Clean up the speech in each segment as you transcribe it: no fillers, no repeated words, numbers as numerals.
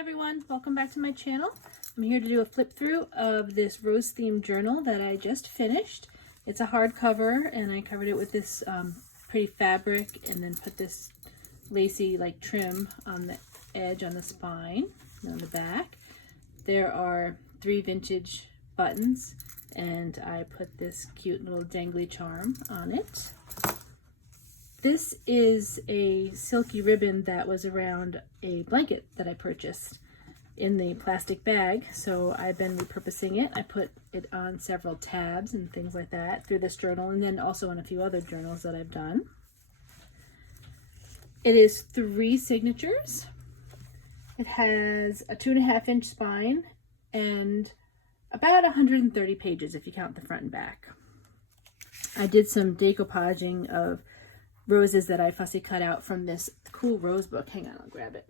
everyone, welcome back to my channel. I'm here to do a flip through of this rose themed journal that I just finished. It's a hardcover and I covered it with this pretty fabric and then put this lacy like trim on the edge on the spine and on the back. There are 3 vintage buttons and I put this cute little dangly charm on it. This is a silky ribbon that was around a blanket that I purchased in the plastic bag, so I've been repurposing it. I put it on several tabs and things like that through this journal, and then also on a few other journals that I've done. It is 3 signatures. It has a 2.5-inch spine and about 130 pages if you count the front and back. I did some decoupaging of roses that I fussy cut out from this cool rose book. Hang on, I'll grab it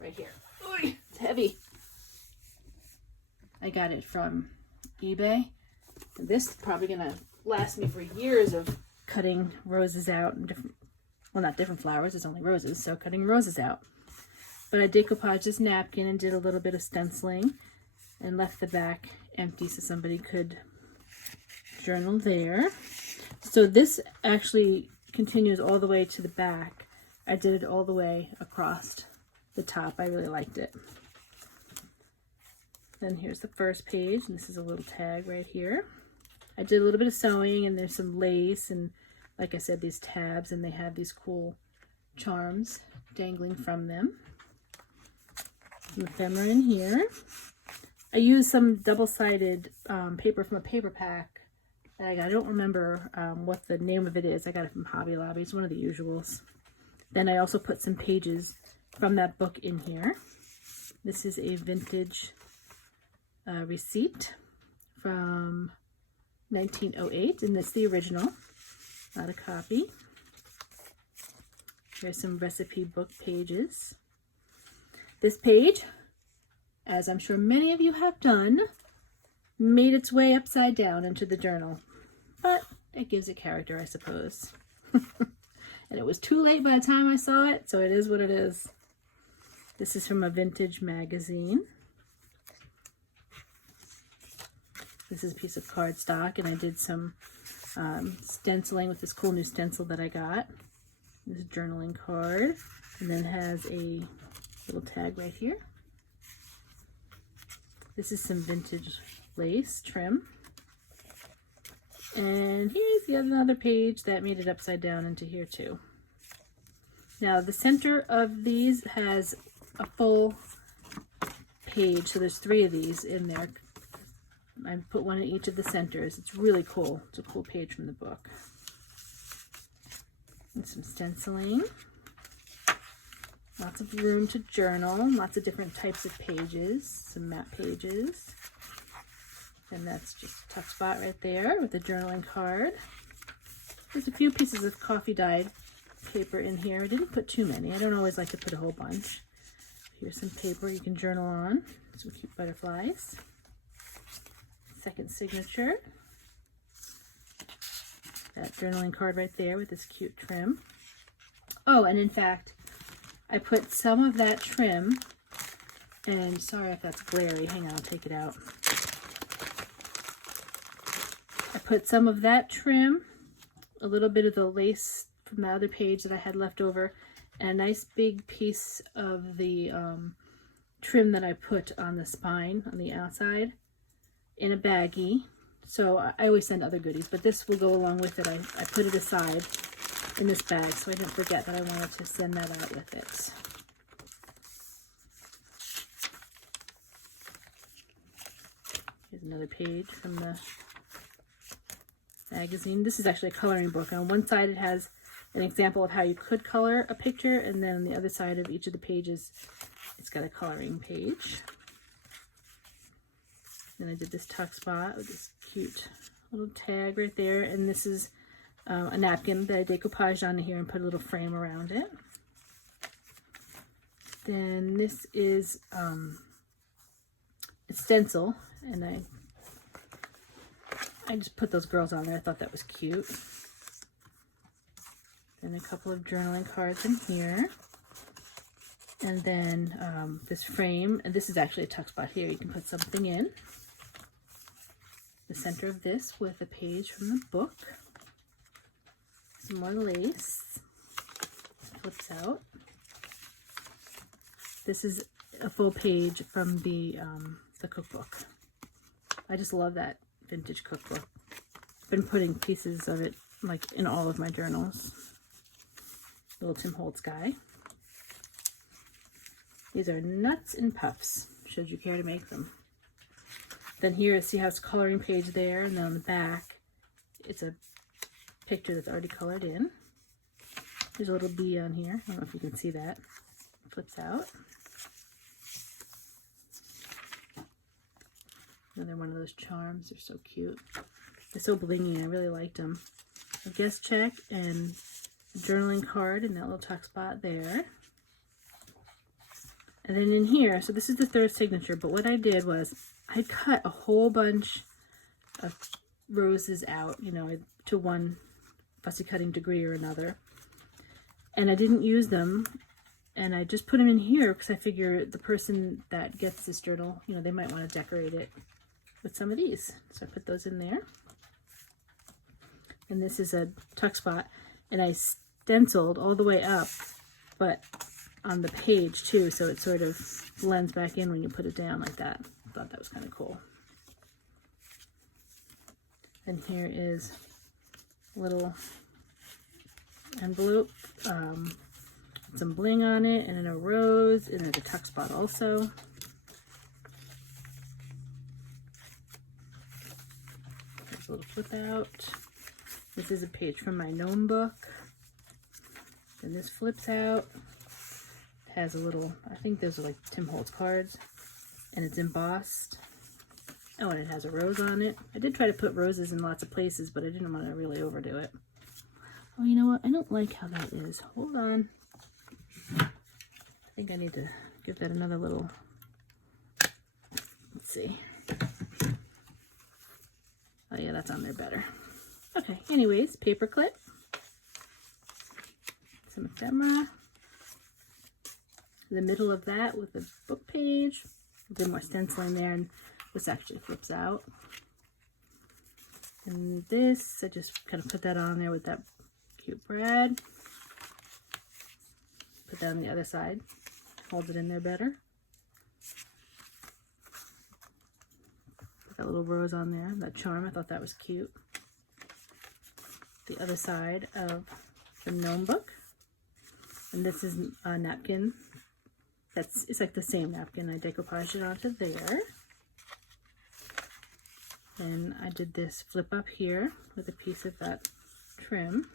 right here. Oy, it's heavy. I got it from eBay. This is probably gonna last me for years of cutting roses out and different, well, not different flowers, it's only roses, so cutting roses out. But I decoupaged this napkin and did a little bit of stenciling and left the back empty so somebody could journal there. So this actually continues all the way to the back. I did it all the way across the top. I really liked it. Then here's the first page, and this is a little tag right here. I did a little bit of sewing, and there's some lace, and like I said, these tabs, and they have these cool charms dangling from them. Some ephemera in here. I used some double-sided paper from a paper pack that I got. I don't remember what the name of it is. I got it from Hobby Lobby. It's one of the usuals. Then I also put some pages from that book in here. This is a vintage receipt from 1908, and it's the original, not a copy. Here's some recipe book pages. This page, as I'm sure many of you have done, made its way upside down into the journal, but it gives it character, I suppose. And it was too late by the time I saw it, so it is what it is. This is from a vintage magazine. This is a piece of cardstock, and I did some stenciling with this cool new stencil that I got. This is a journaling card, and then it has a little tag right here. This is some vintage lace trim. And here's the another page that made it upside down into here too. Now the center of these has a full page, so there's 3 of these in there. I put one in each of the centers. It's really cool. It's a cool page from the book. And some stenciling. Lots of room to journal. Lots of different types of pages. Some map pages. And that's just a tuck spot right there with the journaling card. There's a few pieces of coffee dyed paper in here. I didn't put too many. I don't always like to put a whole bunch. Here's some paper you can journal on. Some cute butterflies. Second signature. That journaling card right there with this cute trim. Oh, and in fact, I put some of that trim, and sorry if that's glary. Hang on, I'll take it out. I put some of that trim, a little bit of the lace from the other page that I had left over, and a nice big piece of the trim that I put on the spine on the outside in a baggie. So I always send other goodies, but this will go along with it. I put it aside in this bag, so I didn't forget that I wanted to send that out with it. Here's another page from the magazine. This is actually a coloring book. On one side it has an example of how you could color a picture, and then on the other side of each of the pages it's got a coloring page. Then I did this tuck spot with this cute little tag right there, and this is a napkin that I decoupaged onto here and put a little frame around it. Then this is a stencil, and I just put those girls on there. I thought that was cute. Then a couple of journaling cards in here. And then this frame, and this is actually a tuck spot here. You can put something in the center of this with a page from the book. Some more lace. Flips out. This is a full page from the cookbook. I just love that vintage cookbook. I've been putting pieces of it like in all of my journals. Little Tim Holtz guy. These are nuts and puffs, should you care to make them. Then here, see how it's coloring page there, and then on the back, it's a picture that's already colored in. There's a little bee on here. I don't know if you can see that. Flips out. Another one of those charms. They're so cute. They're so blingy. I really liked them. A guest check and journaling card in that little tuck spot there. And then in here, so this is the third signature, but what I did was I cut a whole bunch of roses out, you know, to one fussy cutting degree or another. And I didn't use them, and I just put them in here because I figure the person that gets this journal, you know, they might want to decorate it with some of these. So I put those in there. And this is a tuck spot, and I stenciled all the way up, but on the page too, so it sort of blends back in when you put it down like that. I thought that was kind of cool. And here is a little envelope, some bling on it, and then a rose, and there's a tuck spot also. There's a little flip out. This is a page from my gnome book. And this flips out. Has a little, I think those are like Tim Holtz cards, and it's embossed. Oh, and it has a rose on it. I did try to put roses in lots of places, but I didn't want to really overdo it. Oh, you know what? I don't like how that is. Hold on. I think I need to give that another little, let's see. Oh yeah, that's on there better. Okay, anyways, paper clip. Some ephemera. The middle of that with the book page, a bit more stenciling there, and this actually flips out. And this, I just kind of put that on there with that cute brad. Put that on the other side, holds it in there better. Put that little rose on there, that charm, I thought that was cute. The other side of the gnome book, and this is a napkin. It's like the same napkin. I decoupaged it onto there. And I did this flip up here with a piece of that trim.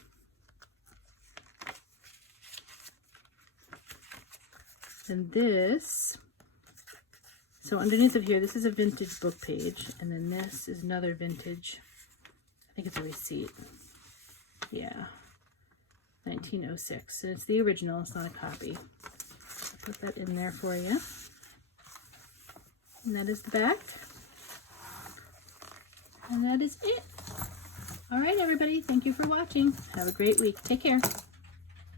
And this, so underneath of here, this is a vintage book page. And then this is another vintage, I think it's a receipt. Yeah, 1906. And it's the original, it's not a copy. Put that in there for you. And that is the back. And that is it. All right, everybody. Thank you for watching. Have a great week. Take care.